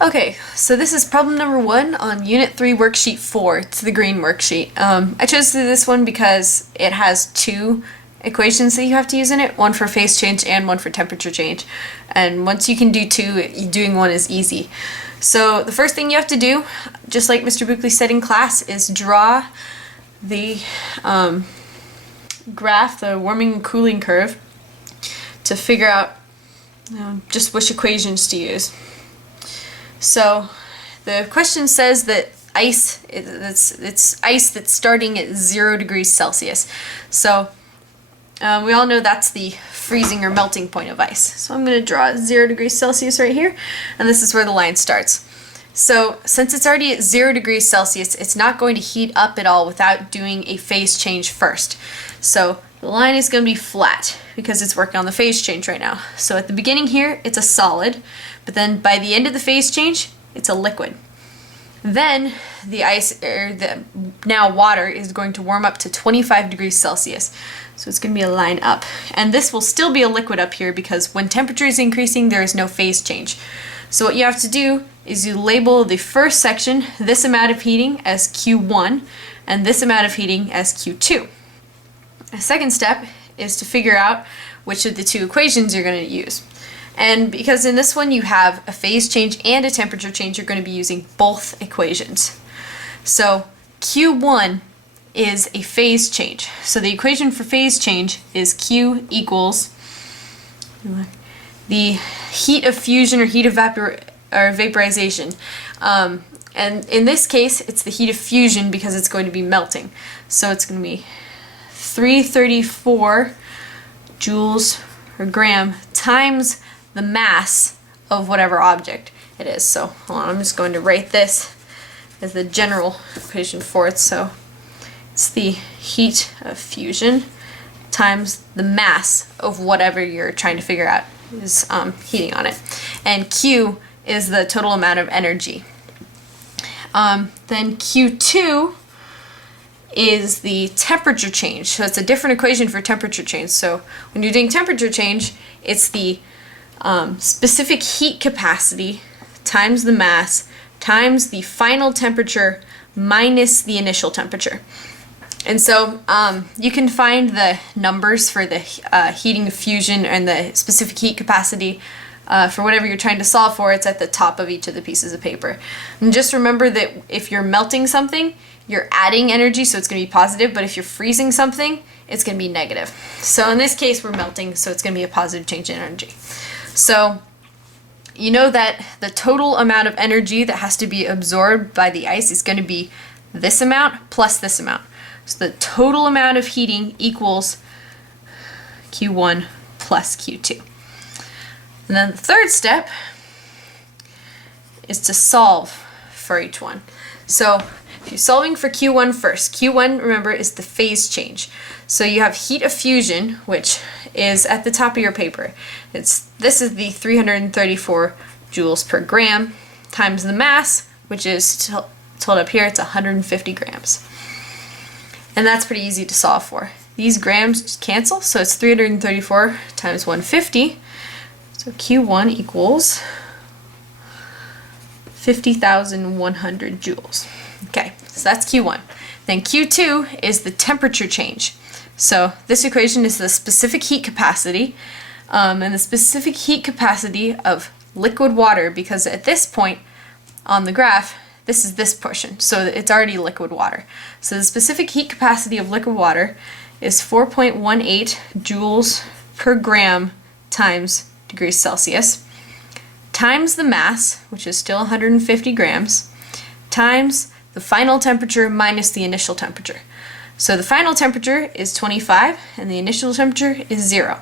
Okay, so this is problem number 1 on Unit 3 Worksheet 4. It's the green worksheet. I chose to do this one because it has 2 equations that you have to use in it, one for phase change and one for temperature change. And once you can do 2, doing 1 is easy. So the first thing you have to do, just like Mr. Buckley said in class, is draw the graph, the warming and cooling curve, to figure out just which equations to use. So the question says that it's ice that's starting at 0 degrees Celsius. So we all know that's the freezing or melting point of ice. So I'm going to draw 0 degrees Celsius right here, and this is where the line starts. So since it's already at 0 degrees Celsius, it's not going to heat up at all without doing a phase change first. So the line is going to be flat because it's working on the phase change right now. So at the beginning here, it's a solid, but then by the end of the phase change, it's a liquid. Then the ice, or the now water, is going to warm up to 25 degrees Celsius. So it's going to be a line up. And this will still be a liquid up here because when temperature is increasing, there is no phase change. So what you have to do is you label the first section, this amount of heating, as Q1, and this amount of heating as Q2. The second step is to figure out which of the 2 equations you're going to use. And because in this one you have a phase change and a temperature change, you're going to be using both equations. So Q1 is a phase change. So the equation for phase change is Q equals the heat of fusion or heat of vaporization. And in this case, it's the heat of fusion because it's going to be melting. So it's going to be 334 joules or gram times the mass of whatever object it is. So hold on, I'm just going to write this as the general equation for it. So it's the heat of fusion times the mass of whatever you're trying to figure out is heating on it. And Q is the total amount of energy. Then Q2 is the temperature change. So it's a different equation for temperature change. So when you're doing temperature change, it's the specific heat capacity times the mass times the final temperature minus the initial temperature. And so you can find the numbers for the heating of fusion and the specific heat capacity for whatever you're trying to solve for. It's at the top of each of the pieces of paper. And just remember that if you're melting something, you're adding energy, so it's going to be positive, but if you're freezing something, it's going to be negative. So in this case, we're melting, so it's going to be a positive change in energy. So you know that the total amount of energy that has to be absorbed by the ice is going to be this amount plus this amount. So the total amount of heating equals Q1 plus Q2. And then the third step is to solve for each one. So if you're solving for Q1 first, Q1, remember, is the phase change. So you have heat of fusion, which is at the top of your paper. This is the 334 joules per gram times the mass, which is told up here, it's 150 grams. And that's pretty easy to solve for. These grams just cancel, so it's 334 times 150. So Q1 equals 50,100 joules. Okay, so that's Q1. Then Q2 is the temperature change. So this equation is the specific heat capacity, and the specific heat capacity of liquid water, because at this point on the graph, this is this portion, so it's already liquid water. So the specific heat capacity of liquid water is 4.18 joules per gram times degrees Celsius, times the mass, which is still 150 grams, times the final temperature minus the initial temperature. So the final temperature is 25 and the initial temperature is 0.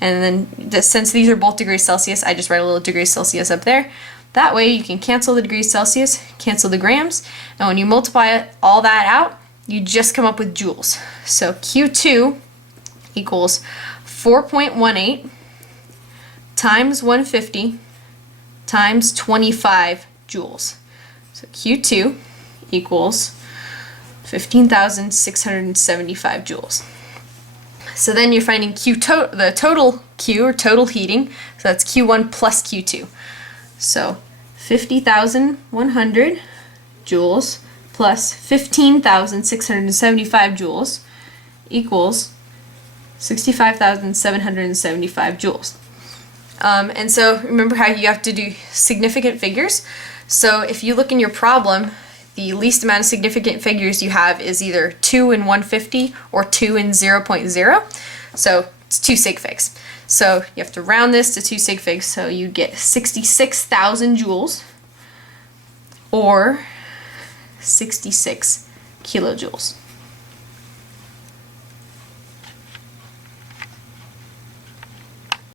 And then since these are both degrees Celsius, I just write a little degrees Celsius up there. That way you can cancel the degrees Celsius, cancel the grams, and when you multiply all that out, you just come up with joules. So Q2 equals 4.18 times 150 times 25 joules. So Q2 equals 15,675 joules. So then you're finding the total Q, or total heating, so that's Q1 plus Q2. So 50,100 joules plus 15,675 joules equals 65,775 joules. And so remember how you have to do significant figures? So if you look in your problem, the least amount of significant figures you have is either 2 in 150 or 2 in 0.0. So it's 2 sig figs. So you have to round this to 2 sig figs, so you get 66,000 joules or 66 kilojoules.